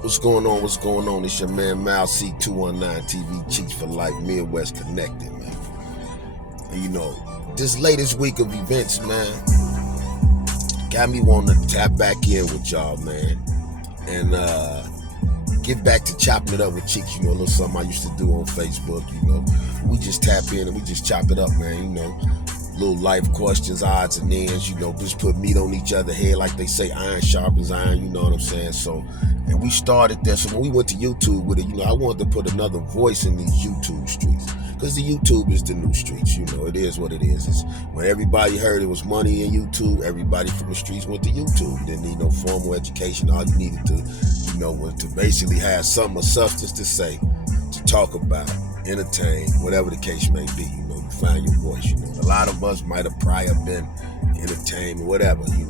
What's going on? What's going on? It's your man Mal C219 TV Cheats for Life Midwest Connected, man. And this latest week of events, man, got me wanting to tap back in with y'all, man. And get back to chopping it up with chicks, a little something I used to do on Facebook, We just tap in and we just chop it up, man, Little life questions, odds and ends, just put meat on each other's head, like they say, iron sharpens iron, you know what I'm saying? So, and we started there. So when we went to YouTube with it, I wanted to put another voice in these YouTube streets, because the YouTube is the new streets, it is what it is. It's, when everybody heard it was money in YouTube, everybody from the streets went to YouTube. You didn't need no formal education. All you needed to, was to basically have something of substance to say, to talk about, entertain, whatever the case may be, find your voice, A lot of us might have prior been entertained, whatever, we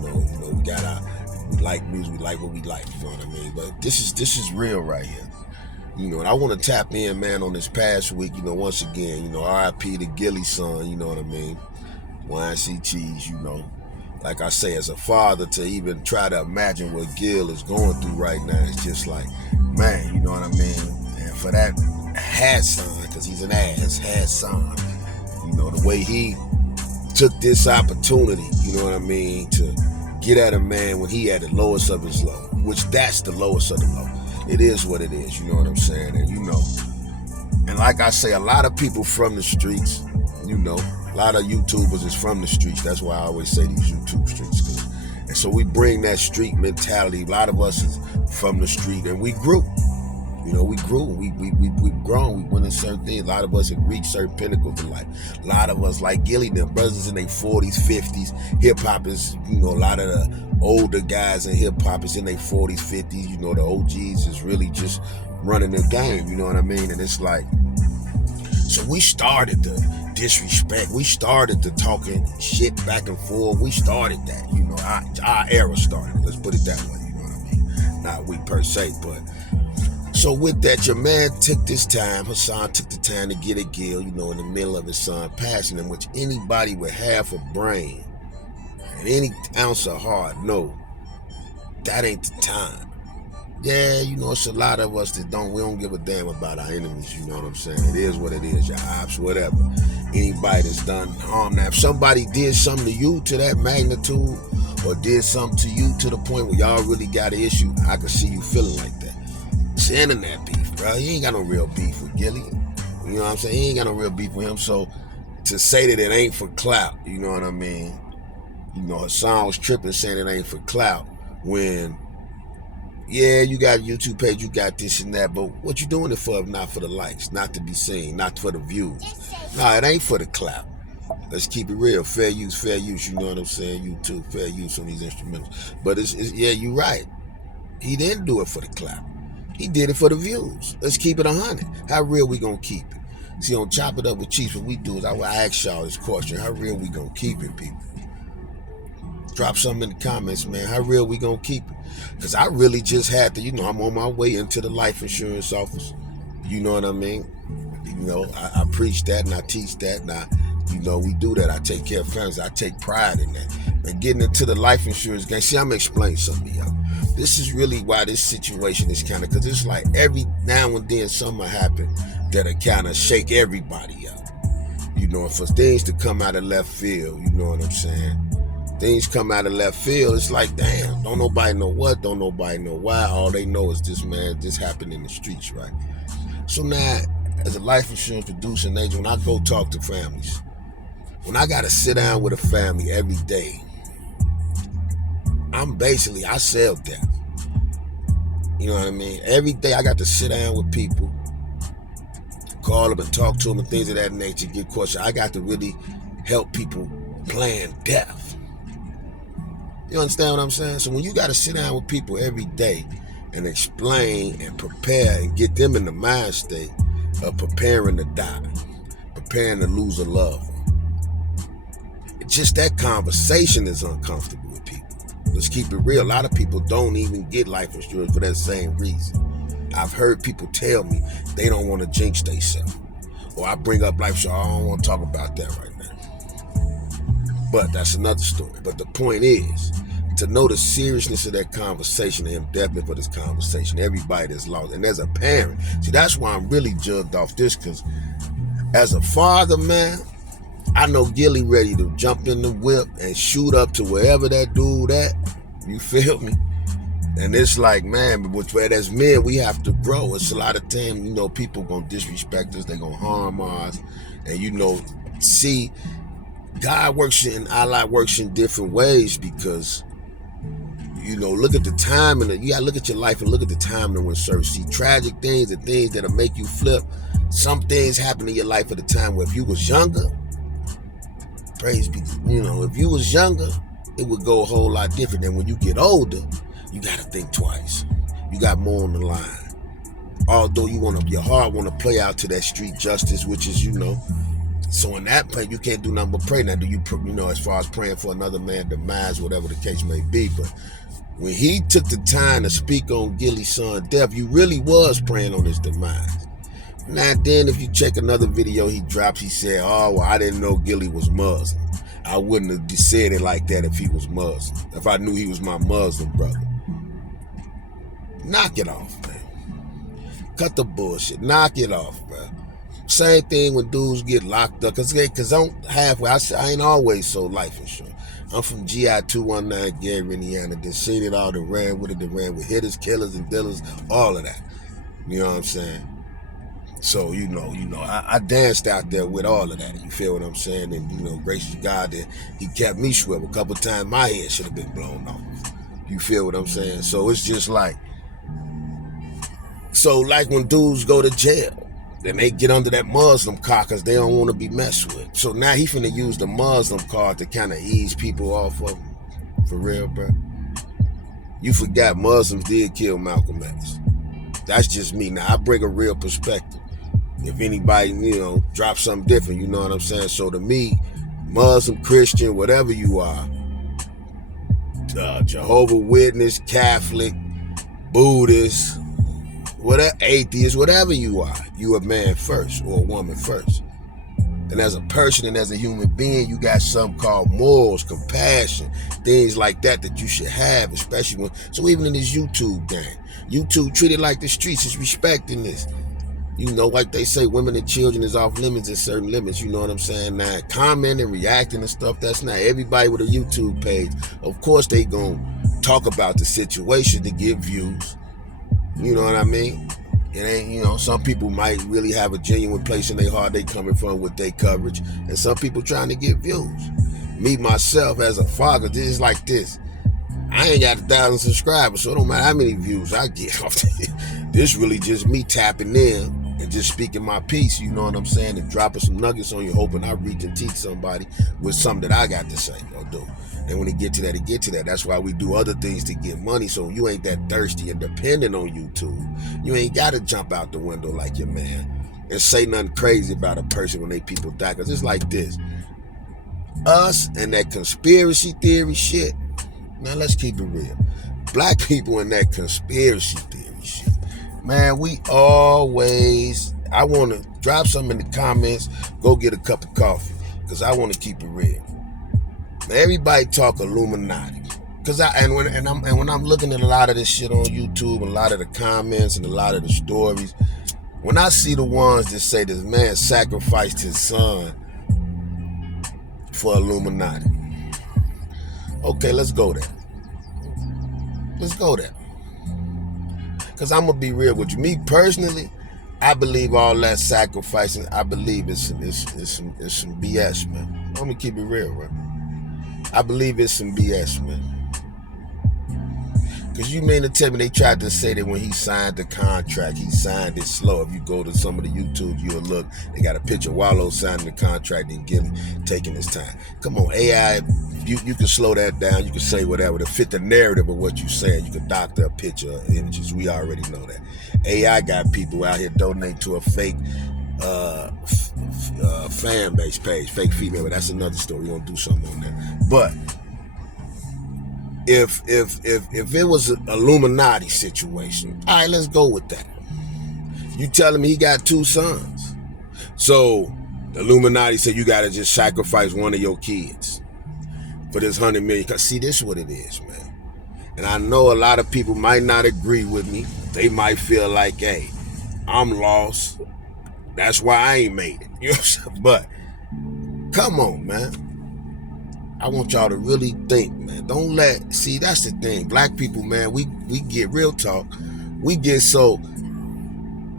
like music, we like what we like, you know what I mean? But this is real right here. And I want to tap in, man, on this past week, once again, RIP to GILLIE's son, you know what I mean? YNC Cheese, Like I say, as a father, to even try to imagine what Gil is going through right now, it's just like, man, you know what I mean? And for that Hassan, because he's an Hassan, the way he took this opportunity, you know what I mean, to get at a man when he at the lowest of his low, which that's the lowest of the low. It is what it is, you know what I'm saying? And and like I say, a lot of people from the streets, a lot of YouTubers is from the streets. That's why I always say these YouTube streets. And so we bring that street mentality. A lot of us is from the street, and we grew. We grew, we've grown, we went in certain things. A lot of us have reached certain pinnacles in life. A lot of us, like GILLIE, their brothers in their 40s, 50s. Hip-hop is, a lot of the older guys in hip-hop is in their 40s, 50s. The OGs is really just running the game, you know what I mean? And it's like, so we started the disrespect. We started the talking shit back and forth. We started that, our era started. Let's put it that way, you know what I mean? Not we per se, but... So with that, your man took this time, Hassan took the time to get at Gil, in the middle of his son passing, in which anybody with half a brain and any ounce of heart know that ain't the time. Yeah, it's a lot of us that we don't give a damn about our enemies, you know what I'm saying? It is what it is, your ops, whatever. Anybody that's done harm. Now, if somebody did something to you to that magnitude, or did something to you to the point where y'all really got an issue, I can see you feeling like that. It's internet beef, bro. He ain't got no real beef with GILLIE. You know what I'm saying? He ain't got no real beef with him. So to say that it ain't for clout, you know what I mean? Hassan was tripping saying it ain't for clout when, yeah, you got a YouTube page, you got this and that, but what you doing it for if not for the likes, not to be seen, not for the views? No, it ain't for the clout. Let's keep it real. Fair use, you know what I'm saying? YouTube, fair use on these instrumentals. But it's yeah, you're right. He didn't do it for the clout. He did it for the views. Let's keep it 100. How real we gonna keep it? See, on Chop It Up with Chiefs, what we do is I ask y'all this question. How real we gonna keep it, people? Drop something in the comments, man. How real we gonna keep it? Because I really just had to, I'm on my way into the life insurance office. You know what I mean? I preach that and I teach that and we do that. I take care of families. I take pride in that. And getting into the life insurance game, see, I'm going to explain something to y'all. This is really why this situation is kind of, because it's like every now and then something happen that'll kind of shake everybody up. For things to come out of left field, you know what I'm saying? Things come out of left field, it's like, damn, don't nobody know what, don't nobody know why. All they know is this happened in the streets, right? So now, as a life insurance producing agent, when I go talk to families, when I got to sit down with a family every day, I sell death. You know what I mean? Every day I got to sit down with people, call them and talk to them and things of that nature, get questions. I got to really help people plan death. You understand what I'm saying? So when you got to sit down with people every day and explain and prepare and get them in the mind state of preparing to die, preparing to lose a loved one, just that conversation is uncomfortable with people. Let's keep it real. A lot of people don't even get life insurance for that same reason. I've heard people tell me they don't want to jinx themselves. Or I bring up life insurance, I don't want to talk about that right now. But that's another story. But the point is, to know the seriousness of that conversation, and him definitely for this conversation, everybody that's lost. And as a parent, see, that's why I'm really jugged off this, because as a father, man, I know Gillie ready to jump in the whip and shoot up to wherever that dude at. You feel me? And it's like, man, but as men, we have to grow. It's a lot of times, you know, people gonna disrespect us, they gonna harm us. And you know, see, God works and Allah works in different ways, because you know, look at the time, and you gotta look at your life and look at the time and when certain see tragic things and things that'll make you flip. Some things happen in your life at a time where if you was younger, praise be, you know, if you was younger, it would go a whole lot different. Than when you get older, you gotta think twice. You got more on the line. Although your heart wanna play out to that street justice, which is, you know, so in that play, you can't do nothing but pray. Now, do you know, as far as praying for another man's demise, whatever the case may be, but when he took the time to speak on Gillie's son's death, you really was praying on his demise. Now then, if you check another video he drops, he said, oh, well, I didn't know Gillie was Muslim. I wouldn't have said it like that if he was Muslim, if I knew he was my Muslim brother. Knock it off, man. Cut the bullshit. Knock it off, bro. Same thing when dudes get locked up, because I'm halfway, I ain't always so life insurance. I'm from GI 219, Gary, Indiana. Then seen it all, then ran with it, then ran with hitters, killers, and dealers, all of that. You know what I'm saying? So, you know, I danced out there with all of that. You feel what I'm saying? And, you know, gracious God that he kept me swivel. A couple of times my head should have been blown off. You feel what I'm saying? So it's just like, like when dudes go to jail, then they get under that Muslim card because they don't want to be messed with. So now he finna use the Muslim card to kind of ease people off of him. For real, bro. You forgot Muslims did kill Malcolm X. That's just me. Now, I bring a real perspective. If anybody, you know, drops something different, you know what I'm saying? So to me, Muslim, Christian, whatever you are, Jehovah's Witness, Catholic, Buddhist, whatever, atheist, whatever you are, you a man first or a woman first. And as a person and as a human being, you got something called morals, compassion, things like that you should have, especially when, so even in this YouTube game, YouTube treated like the streets is respecting this. You know, like they say, women and children is off limits at certain limits, you know what I'm saying? Now, commenting, reacting and stuff, that's not everybody with a YouTube page. Of course, they gonna talk about the situation to get views. You know what I mean? It ain't, you know, some people might really have a genuine place in their heart they coming from with their coverage, and some people trying to get views. Me, myself, as a father, this is like this. I ain't got 1,000 subscribers, so it don't matter how many views I get off this. This really just me tapping in and just speaking my piece, you know what I'm saying, and dropping some nuggets on you, hoping I reach and teach somebody with something that I got to say or do. And when it get to that, it get to that. That's why we do other things to get money, so you ain't that thirsty and dependent on YouTube. You ain't got to jump out the window like your man and say nothing crazy about a person when they people die, because it's like this. Us and that conspiracy theory shit, now let's keep it real. Black people and that conspiracy theory shit, man, we always, I want to drop something in the comments, go get a cup of coffee, because I want to keep it real. Now, everybody talk Illuminati, because when I'm looking at a lot of this shit on YouTube, a lot of the comments and a lot of the stories, when I see the ones that say this man sacrificed his son for Illuminati, okay, let's go there. Let's go there. Because I'm going to be real with you. Me personally, I believe all that sacrificing, I believe it's some BS, man. I'm going to keep it real, right? I believe it's some BS, man. Because you mean to tell me they tried to say that when he signed the contract, he signed it slow. If you go to some of the YouTube, you'll look, they got a picture of Wallow signing the contract and Gillie taking his time. Come on, AI, you can slow that down. You can say whatever to fit the narrative of what you're saying. You can doctor a picture or images. We already know that. AI got people out here donating to a fake fan base page, fake female, but that's another story. We're going to do something on that. But if it was an Illuminati situation, all right, let's go with that. You telling me he got 2 sons. So the Illuminati said you got to just sacrifice one of your kids for this 100 million. Because see, this is what it is, man. And I know a lot of people might not agree with me. They might feel like, hey, I'm lost. That's why I ain't made it. You know what I'm saying? But come on, man. I want y'all to really think, man. Don't let, see, that's the thing. Black people, man, we get real talk. We get so,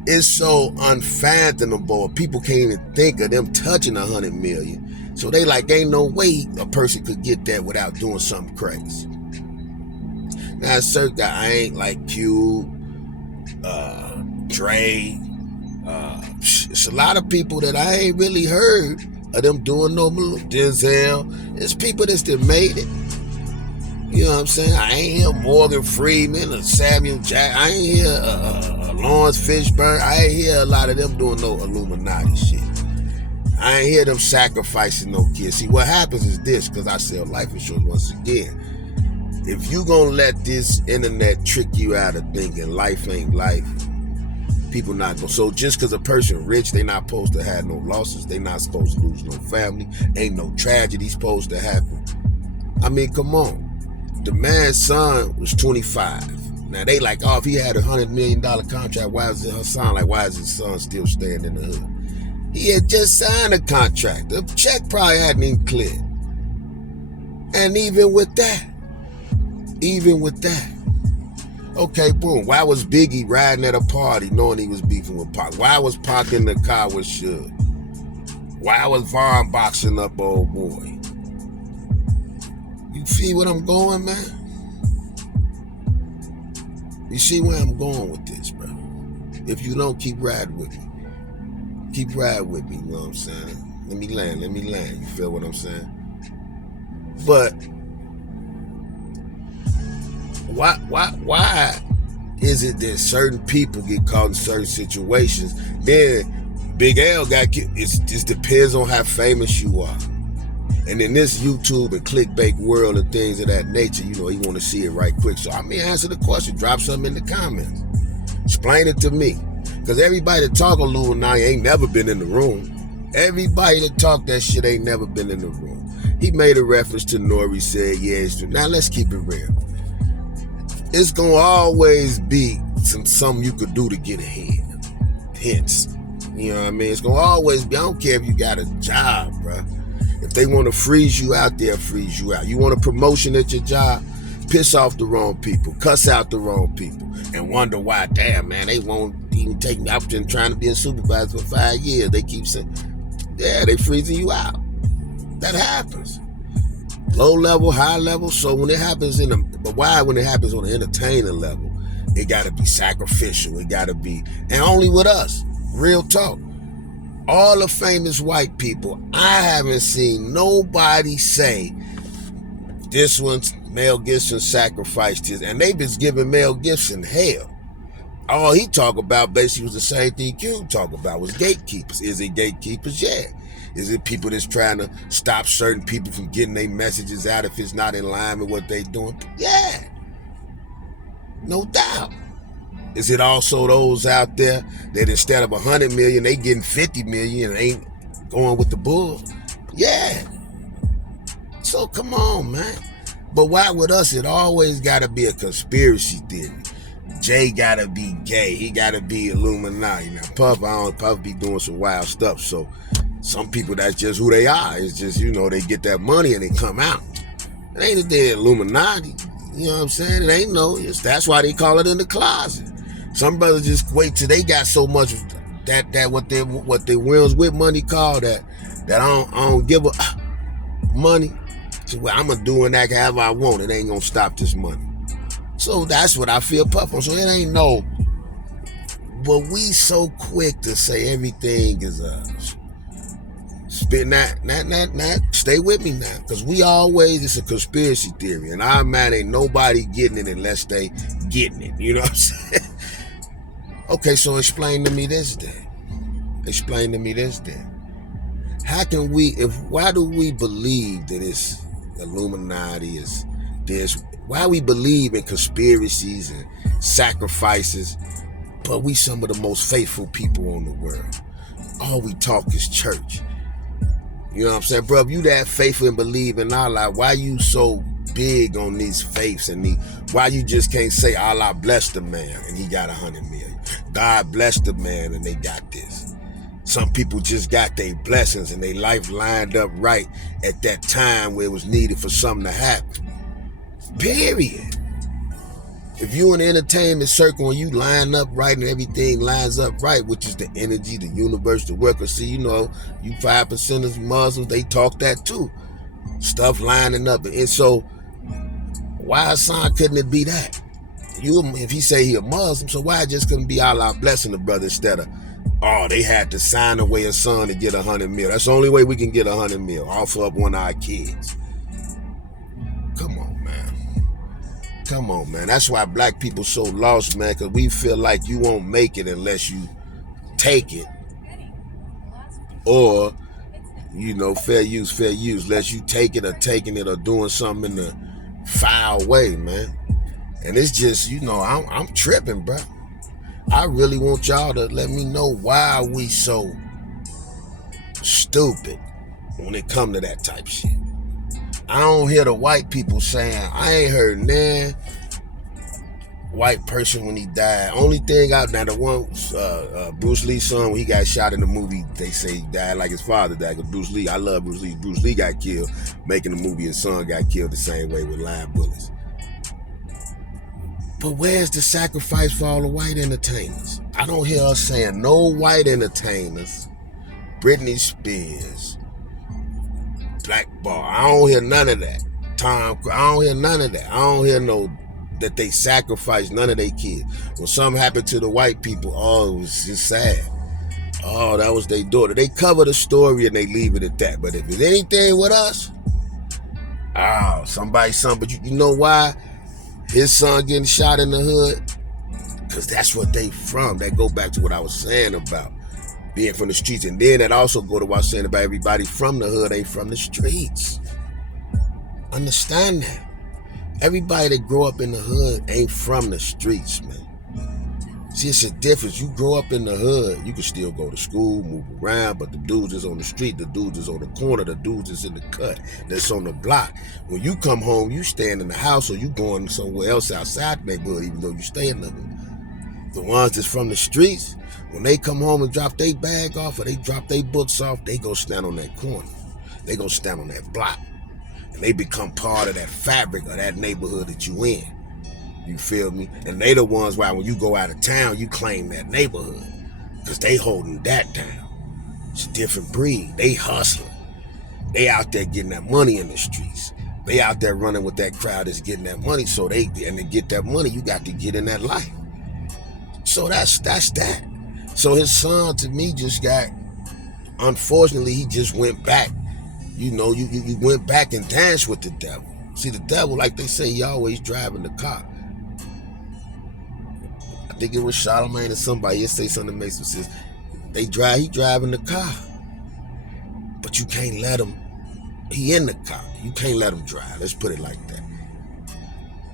it's so unfathomable. People can't even think of them touching 100 million. So they like, ain't no way a person could get that without doing something crazy. Now, circa, I ain't like Cube, Dre. It's a lot of people that I ain't really heard of them doing no Denzel. It's people that's that made it. You know what I'm saying? I ain't hear Morgan Freeman or Samuel Jackson. I ain't hear Lawrence Fishburne. I ain't hear a lot of them doing no Illuminati shit. I ain't hear them sacrificing no kids. See, what happens is this, because I sell life insurance once again. If you gonna let this internet trick you out of thinking life ain't life, people not gonna. So just because a person rich, they not supposed to have no losses. They not supposed to lose no family. Ain't no tragedy supposed to happen. I mean, come on. The man's son was 25. Now they like, oh, if he had $100 million contract, why is it Hassan? Like, why is his son still staying in the hood? He had just signed a contract. The check probably hadn't even cleared. And even with that, okay, boom. Why was Biggie riding at a party knowing he was beefing with Pac? Why was Pac in the car with Suge? Why was Vaughn boxing up old boy? You see what I'm going, man? You see where I'm going with this, bro? If you don't, keep riding with me. Keep riding with me, you know what I'm saying? Let me land. You feel what I'm saying? But why is it that certain people get caught in certain situations? Then Big L got killed. It depends on how famous you are. And in this YouTube and clickbait world and things of that nature, you know, you want to see it right quick. So I mean, answer the question. Drop something in the comments. Explain it to me. Because everybody that talk Illuminati ain't never been in the room. Everybody that talk that shit ain't never been in the room. He made a reference to Nori, said, yeah, it's true. Now let's keep it real. It's going to always be something you could do to get ahead. Hence. You know what I mean? It's going to always be, I don't care if you got a job, bro. If they want to freeze you out, they'll freeze you out. You want a promotion at your job? Piss off the wrong people. Cuss out the wrong people. And wonder why, damn, man, they won't even take me. I've been trying to be a supervisor for 5 years. They keep saying, yeah, they freezing you out. That happens. Low level, high level. So when it happens but why when it happens on the entertainment level, it got to be sacrificial. It got to be, and only with us. Real talk. All the famous white people, I haven't seen nobody say this one's Mel Gibson sacrificed his, and they been giving Mel Gibson hell. All he talk about basically was the same thing Cube talk about, was gatekeepers. Is it gatekeepers? Yeah. Is it people that's trying to stop certain people from getting their messages out if it's not in line with what they doing? Yeah. No doubt. Is it also those out there that instead of 100 million, they getting 50 million and ain't going with the bull? Yeah. So come on, man. But why with us, it always got to be a conspiracy theory. Jay got to be gay. He got to be Illuminati. Now, Puff be doing some wild stuff. So some people, that's just who they are. It's just, you know, they get that money and they come out. It ain't that they're Illuminati. You know what I'm saying? It ain't no. That's why they call it in the closet. Some brothers just wait till they got so much that what they wins with money called that I don't give a money. So I'm gonna do and act however I want. It ain't gonna stop this money. So that's what I feel Puff on. So it ain't no. But we so quick to say everything is spitting that. Stay with me now, because we always, it's a conspiracy theory, and our man ain't nobody getting it unless they getting it. You know what I'm saying? Okay, so explain to me this then. How can why do we believe that it's Illuminati, is this? Why we believe in conspiracies and sacrifices, but we some of the most faithful people on the world? All we talk is church. You know what I'm saying? Bro, if you that faithful and believe in Allah, why you so big on these faiths and why you just can't say Allah bless the man and he got 100 million. God bless the man and they got this. Some people just got their blessings and their life lined up right at that time where it was needed for something to happen. Period. If you in the entertainment circle and you line up right and everything lines up right, which is the energy, the universe, the worker. See, you 5%ers Muslims, they talk that too. Stuff lining up. And so, why Hassan couldn't it be that? If he say he a Muslim, so why it just couldn't be Allah blessing the brother instead of, they had to sign away a son to get 100 mil. That's the only way we can get 100 mil. Offer up one of our kids. Come on, man. Come on, man. That's why black people so lost, man, because we feel like you won't make it unless you take it. Or, fair use. Unless you take it or taking it or doing something in a foul way, man. And it's just, I'm tripping, bro. I really want y'all to let me know why we so stupid when it come to that type shit. I don't hear the white people saying, I ain't heard nah white person when he died. Only thing out now, the one Bruce Lee's son, when he got shot in the movie, they say he died like his father died. Because Bruce Lee, I love Bruce Lee. Bruce Lee got killed making the movie. His son got killed the same way with line bullets. But where's the sacrifice for all the white entertainers? I don't hear us saying no white entertainers. Britney Spears, Black Ball. I don't hear none of that. I don't hear none of that. I don't hear that they sacrificed none of their kids. When something happened to the white people, it was just sad. Oh, that was their daughter. They cover the story and they leave it at that. But if it's anything with us, somebody's son. But you know why? His son getting shot in the hood, because that's what they from. That go back to what I was saying about being from the streets. And then that also go to what I was saying about everybody from the hood ain't from the streets. Understand that. Everybody that grow up in the hood ain't from the streets, man. See, it's a difference. You grow up in the hood, you can still go to school, move around, but the dudes is on the street, the dudes is on the corner, the dudes is in the cut, that's on the block. When you come home, you staying in the house or you going somewhere else outside the neighborhood, even though you stay in the hood. The ones that's from the streets, when they come home and drop their bag off or they drop their books off, they go stand on that corner. They go stand on that block. And they become part of that fabric of that neighborhood that you in. You feel me? And they the ones why when you go out of town, you claim that neighborhood. Because they holding that down. It's a different breed. They hustling. They out there getting that money in the streets. They out there running with that crowd that's getting that money. And to get that money, you got to get in that life. So that's that. So his son, to me, just got, unfortunately, he just went back. You went back and danced with the devil. See, the devil, like they say, he always driving the car. I think it was Charlemagne or somebody. He say something that makes some sense. He driving the car. But you can't let him, he in the car. You can't let him drive. Let's put it like that.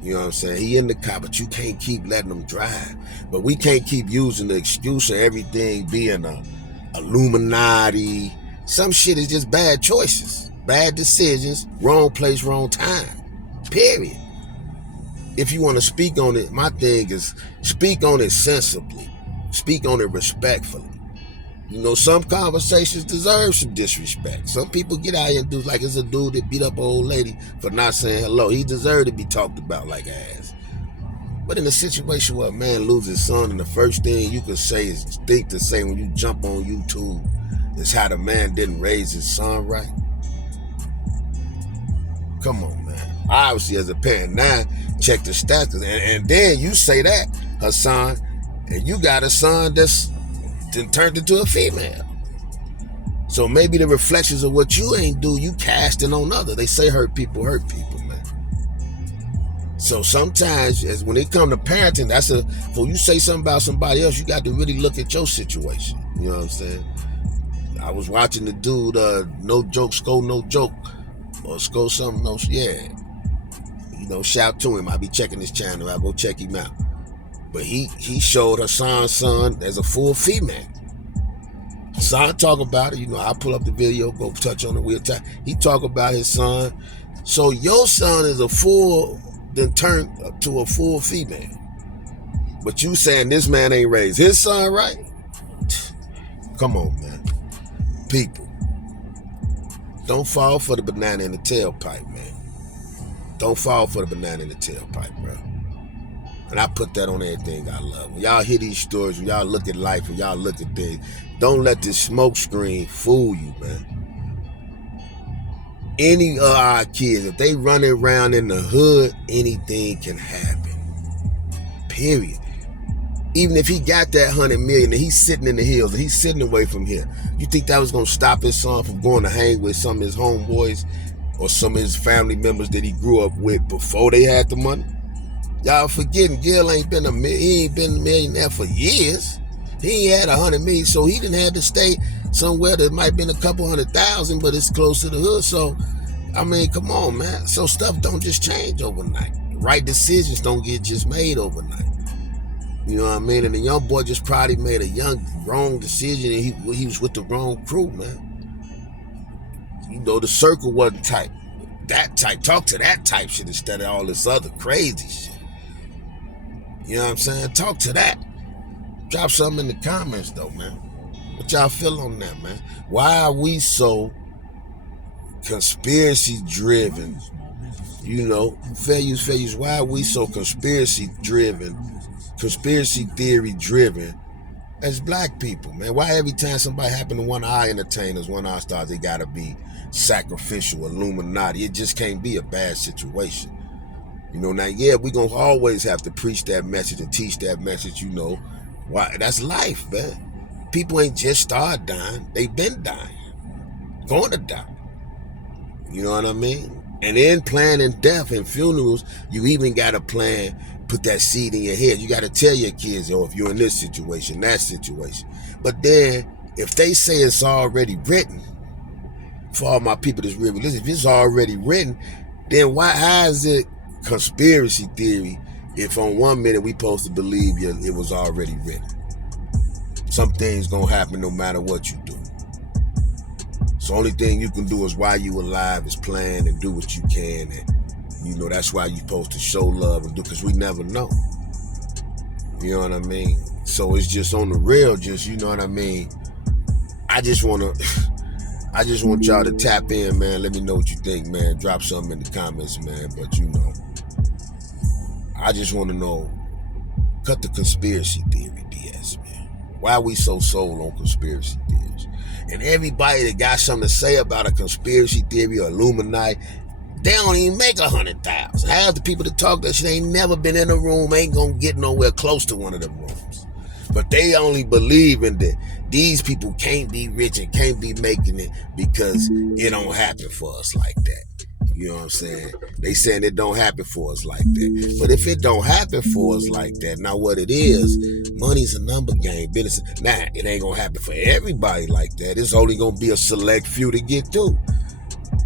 You know what I'm saying? He in the car, but you can't keep letting him drive. But we can't keep using the excuse of everything being a Illuminati. Some shit is just bad choices, bad decisions, wrong place, wrong time, period. If you want to speak on it, my thing is speak on it sensibly, speak on it respectfully. Some conversations deserve some disrespect. Some people get out here and do like it's a dude that beat up an old lady for not saying hello. He deserved to be talked about like ass. But in a situation where a man loses his son and the first thing you can say is think to say when you jump on YouTube is how the man didn't raise his son right. Come on, man. Obviously, as a parent now, check the stats. And then you say that, Hassan, and you got a son that's turned into a female. So maybe the reflections of what you ain't do, you casting on others. They say hurt people, man. So sometimes, when it come to parenting, before you say something about somebody else, you got to really look at your situation. You know what I'm saying? I was watching the dude, No Joke, Sco No Joke, or Sco something, no, yeah. Shout to him. I be checking his channel. I go check him out. But he showed Hassan's son as a full female. Hassan talk about it. I'll pull up the video, go touch on it. He talk about his son So your son is a full, then turned to a full female. But you saying this man ain't raised his son right? Come on, man. People, don't fall for the banana in the tailpipe, man. Don't fall for the banana in the tailpipe, bro. And I put that on everything I love. When y'all hear these stories, when y'all look at life, when y'all look at things, don't let this smoke screen fool you, man. Any of our kids, if they running around in the hood, anything can happen. Period. Even if he got that 100 million and he's sitting in the hills and he's sitting away from here, you think that was going to stop his son from going to hang with some of his homeboys or some of his family members that he grew up with before they had the money? Y'all forgetting Gil ain't been a millionaire for years. He ain't had 100 million, so he didn't have to stay somewhere that might have been a couple 100,000, but it's close to the hood. So, I mean, come on, man. So stuff don't just change overnight. Right decisions don't get just made overnight. You know what I mean? And the young boy just probably made a wrong decision, and he was with the wrong crew, man. You know, the circle wasn't tight. That type, talk to that type shit instead of all this other crazy shit. You know what I'm saying? Talk to that. Drop something in the comments, though, man. What y'all feel on that, man? Why are we so conspiracy driven? You know, fair use. Why are we so conspiracy theory driven as black people, man? Why every time somebody happen to one of our entertainers, one of our stars, they gotta be sacrificial, Illuminati? It just can't be a bad situation. You know, now, yeah, we gonna always have to preach that message and teach that message, you know. Why? That's life, man. People ain't just started dying. They been dying. Going to die. You know what I mean? And in planning death and funerals, you even gotta plan, put that seed in your head. You gotta tell your kids, if you're in this situation, that situation. But then, if they say it's already written, for all my people that's really listening, if it's already written, then how is it conspiracy theory if on 1 minute we supposed to believe it was already written? Some things gonna happen no matter what you do. So only thing you can do is while you alive is plan and do what you can, and you know that's why you supposed to show love and do, because we never know. You know what I mean? So it's just on the real, just, you know what I mean? I just want y'all to tap in, man. Let me know what you think, man. Drop something in the comments, man. But you know, I just want to know, cut the conspiracy theory BS, man. Why are we so sold on conspiracy theories? And everybody that got something to say about a conspiracy theory or Illuminati, they don't even make 100,000. Half the people that talk that shit ain't never been in a room, ain't gonna get nowhere close to one of them rooms. But they only believe in that these people can't be rich and can't be making it because it don't happen for us like that. You know what I'm saying? They saying it don't happen for us like that. But if it don't happen for us like that, now what it is, money's a number game. Business. Now, it ain't gonna happen for everybody like that. It's only gonna be a select few to get through.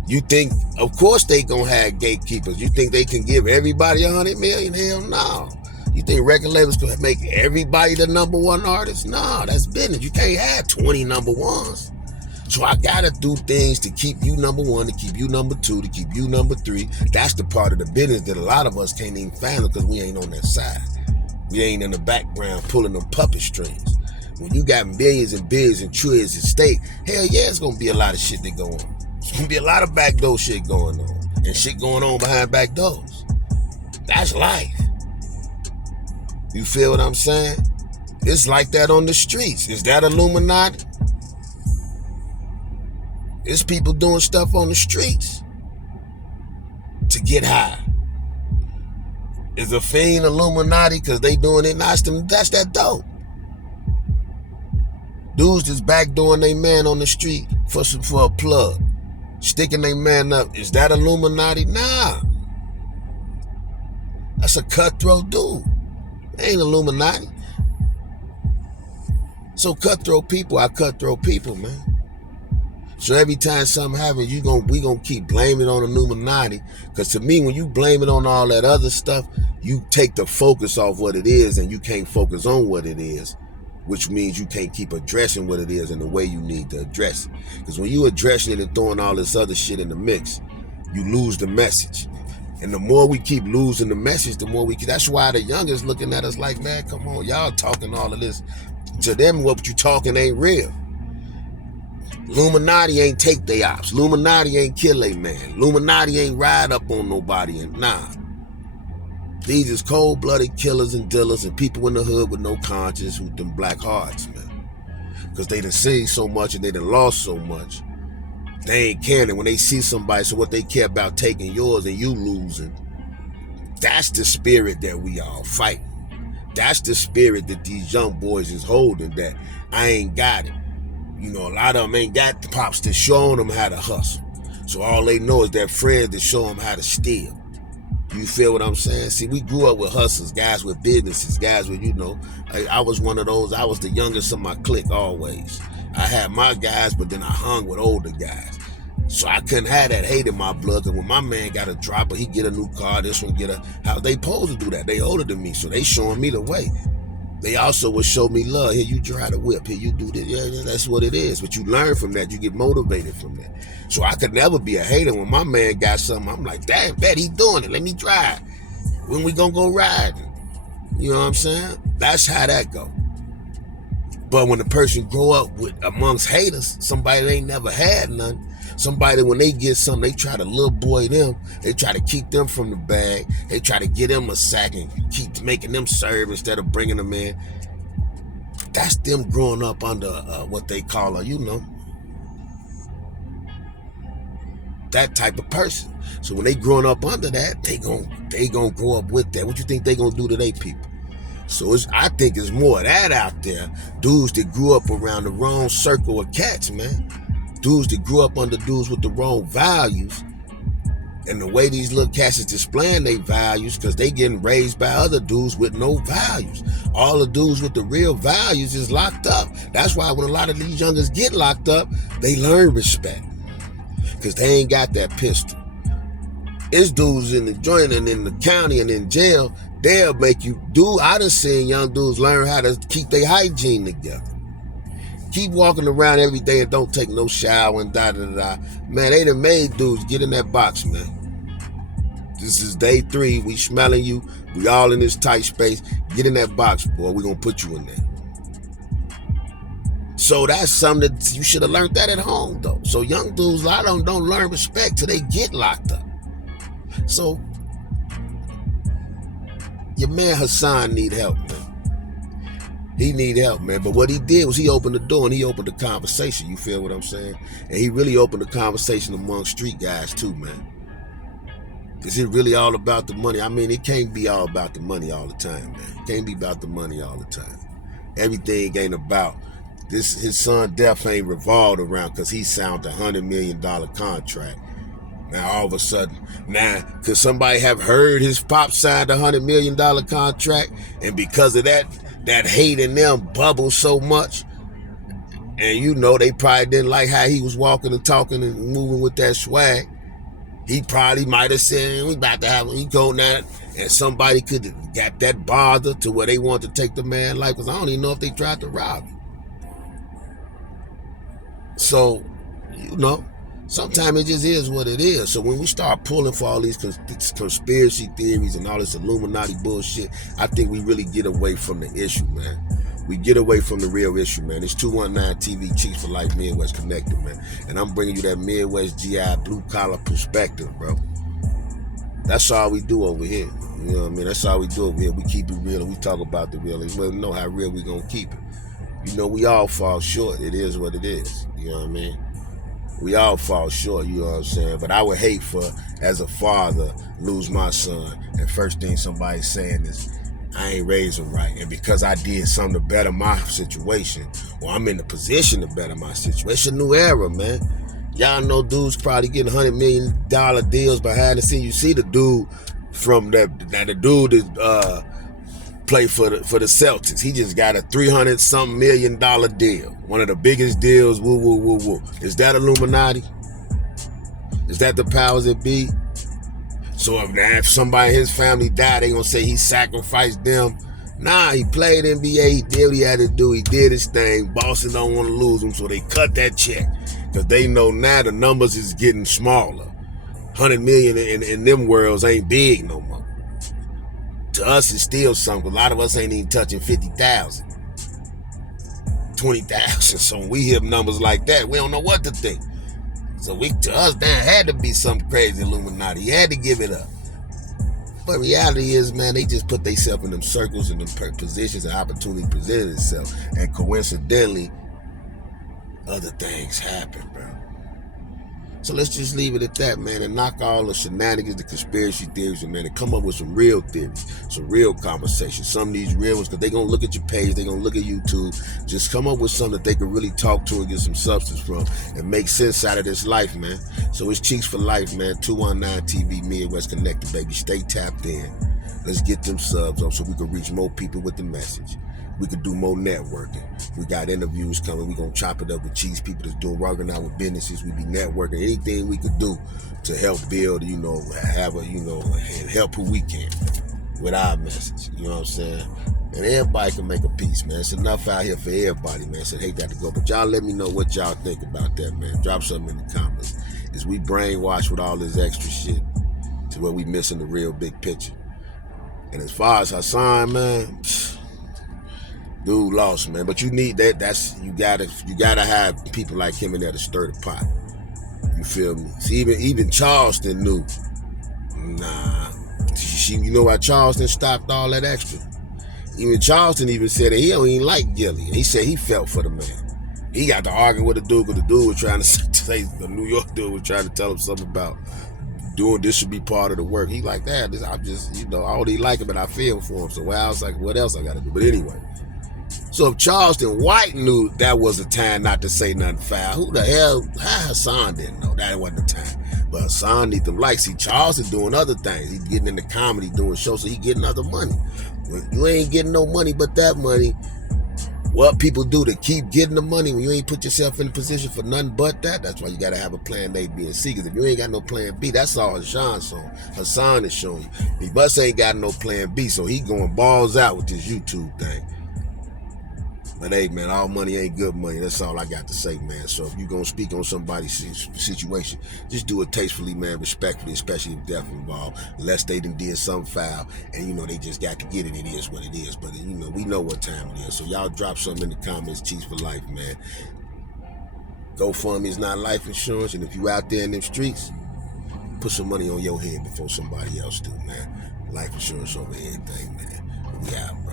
You think, of course they gonna have gatekeepers. You think they can give everybody 100 million? Hell no. You think record labels can make everybody the number one artist? No, that's business. You can't have 20 number ones. So I gotta do things to keep you number one, to keep you number two, to keep you number three. That's the part of the business that a lot of us can't even fathom because we ain't on that side. We ain't in the background pulling them puppet strings. When you got millions and billions and trillions at stake, hell yeah, it's gonna be a lot of shit that go on. It's gonna be a lot of backdoor shit going on. And shit going on behind back doors. That's life. You feel what I'm saying? It's like that on the streets. Is that Illuminati? It's people doing stuff on the streets to get high. Is a fiend Illuminati because they doing it? That's that dope. Dudes just backdooring they man on the street for a plug. Sticking they man up. Is that Illuminati? Nah. That's a cutthroat dude. They ain't Illuminati. So cutthroat people are cutthroat people, man. So every time something happens, we gonna keep blaming on Illuminati. Because to me, when you blame it on all that other stuff, you take the focus off what it is and you can't focus on what it is, which means you can't keep addressing what it is in the way you need to address it. Because when you addressing it and throwing all this other shit in the mix, you lose the message. And the more we keep losing the message, the more that's why the youngest looking at us like, man, come on, y'all talking all of this. To them, what you talking ain't real. Illuminati ain't take they ops. Illuminati ain't kill a man. Illuminati ain't ride up on nobody. And nah. These is cold-blooded killers and dealers and people in the hood with no conscience with them black hearts, man. Because they done seen so much and they done lost so much. They ain't caring when they see somebody, so what they care about taking yours and you losing. That's the spirit that we all fight. That's the spirit that these young boys is holding, that I ain't got it. You know, a lot of them ain't got the pops that's showing them how to hustle. So all they know is their friends that show them how to steal. You feel what I'm saying? See, we grew up with hustlers, guys with businesses, guys with, you know, I was one of those. I was the youngest of my clique always. I had my guys, but then I hung with older guys. So I couldn't have that hate in my blood, because when my man got a dropper, he get a new car, this one get a, how they supposed to do that. They older than me, so they showing me the way. They also would show me love. Here, you drive the whip. Here, you do this. Yeah, that's what it is. But you learn from that. You get motivated from that. So I could never be a hater. When my man got something, I'm like, damn, bet he doing it. Let me drive. When we gonna go riding? You know what I'm saying? That's how that go. But when the person grow up with amongst haters, somebody that ain't never had none, somebody when they get something, they try to little boy them. They try to keep them from the bag. They try to get them a sack and keep making them serve instead of bringing them in. That's them growing up under what they call a, you know, that type of person. So when they growing up under that, they gonna grow up with that. What you think they gonna do to their people? So I think it's more of that out there. Dudes that grew up around the wrong circle of cats, man. Dudes that grew up under dudes with the wrong values. And the way these little cats is displaying their values, because they getting raised by other dudes with no values. All the dudes with the real values is locked up. That's why when a lot of these youngers get locked up, they learn respect. Because they ain't got that pistol. It's dudes in the joint and in the county and in jail, they'll make you do. I done seen young dudes learn how to keep their hygiene together. Keep walking around every day and don't take no shower and da-da-da-da. Man, they done made dudes get in that box, man. This is day 3. We smelling you. We all in this tight space. Get in that box, boy. We gonna put you in there. So that's something that you should have learned that at home, though. So young dudes, a lot of them don't learn respect till they get locked up. So your man Hassan need help, man. He need help, man. But what he did was he opened the door and he opened the conversation. You feel what I'm saying? And he really opened the conversation among street guys too, man. Is it really all about the money? I mean, it can't be all about the money all the time, man. It can't be about the money all the time. Everything ain't about this. His son death ain't revolved around because he signed a $100 million contract. Now all of a sudden, could somebody have heard his pop signed a $100 million contract, and because of that hate in them bubbled so much, and you know they probably didn't like how he was walking and talking and moving with that swag, he probably might have said, we about to have he go now, and somebody could have got that bothered to where they wanted to take the man life, because I don't even know if they tried to rob him. So, you know, sometimes it just is what it is. So when we start pulling for all these conspiracy theories and all this Illuminati bullshit, I think we really get away from the issue, man. We get away from the real issue, man. It's 219 TV Chiefs for Life Midwest Connected, man. And I'm bringing you that Midwest GI blue-collar perspective, bro. That's all we do over here. You know what I mean? That's all we do over here. We keep it real and we talk about the real. And we know how real we gonna keep it. You know, we all fall short. It is what it is. You know what I mean? We all fall short, you know what I'm saying? But I would hate for, as a father, lose my son, and first thing somebody's saying is, I ain't raised him right. And because I did something to better my situation, or I'm in the position to better my situation, it's a new era, man. Y'all know dudes probably getting $100 million deals behind the scenes. You see the dude from the dude that play for the Celtics. He just got a $300-something million deal. One of the biggest deals, woo, woo, woo, woo. Is that Illuminati? Is that the powers that be? So if somebody in his family died, they gonna say he sacrificed them. Nah, he played NBA, he did what he had to do, he did his thing. Boston don't want to lose him, so they cut that check. Because they know now the numbers is getting smaller. 100 million in them worlds ain't big no more. To us, it's still something. A lot of us ain't even touching 50,000, 20,000. So when we hear numbers like that, we don't know what to think. So to us, that had to be some crazy Illuminati. You had to give it up. But reality is, man, they just put themselves in them circles and them positions, and opportunity presented itself. And coincidentally, other things happen, bro. So let's just leave it at that, man, and knock all the shenanigans, the conspiracy theories, man, and come up with some real theories, some real conversations. Some of these real ones, because they're going to look at your page, they're going to look at YouTube. Just come up with something that they can really talk to and get some substance from and make sense out of this life, man. So it's Cheeks for Life, man. 219 TV, Midwest Connected, baby. Stay tapped in. Let's get them subs on so we can reach more people with the message. We could do more networking. We got interviews coming. We're going to chop it up with Cheeks people that's doing working out with businesses. We be networking. Anything we could do to help build, have a, and help who we can with our message. You know what I'm saying? And everybody can make a piece, man. It's enough out here for everybody, man. So hate that to go. But y'all let me know what y'all think about that, man. Drop something in the comments. Is we brainwashed with all this extra shit to where we missing the real big picture? And as far as Hassan, man, dude lost, man. But you need that. You gotta have people like him in there to stir the pot. You feel me? See, even Charleston knew. Nah. You know why Charleston stopped all that extra? Even Charleston even said that he don't even like GILLIE. He said he felt for the man. He got to arguing with the dude because the dude was trying to say, the New York dude was trying to tell him something about doing this should be part of the work. He like that. I'm just, I already like him, but I feel for him. So what else I got to do? But anyway. So if Charleston White knew that was a time not to say nothing foul, who the hell, how Hassan didn't know that wasn't the time? But Hassan need them likes. See, Charleston doing other things. He's getting into comedy, doing shows, so he getting other money. When you ain't getting no money but that money, what people do to keep getting the money when you ain't put yourself in a position for nothing but that, that's why you got to have a plan A, B, and C. Because if you ain't got no plan B, that's all Hassan is showing you. He bus ain't got no plan B, so he going balls out with this YouTube thing. But hey, man, all money ain't good money. That's all I got to say, man. So if you're going to speak on somebody's situation, just do it tastefully, man, respectfully, especially if death involved, unless they did something foul and, they just got to get it. It is what it is. But, we know what time it is. So y'all drop something in the comments. Cheeks for Life, man. GoFundMe is not life insurance. And if you out there in them streets, put some money on your head before somebody else do, man. Life insurance over everything, man. We out, bro.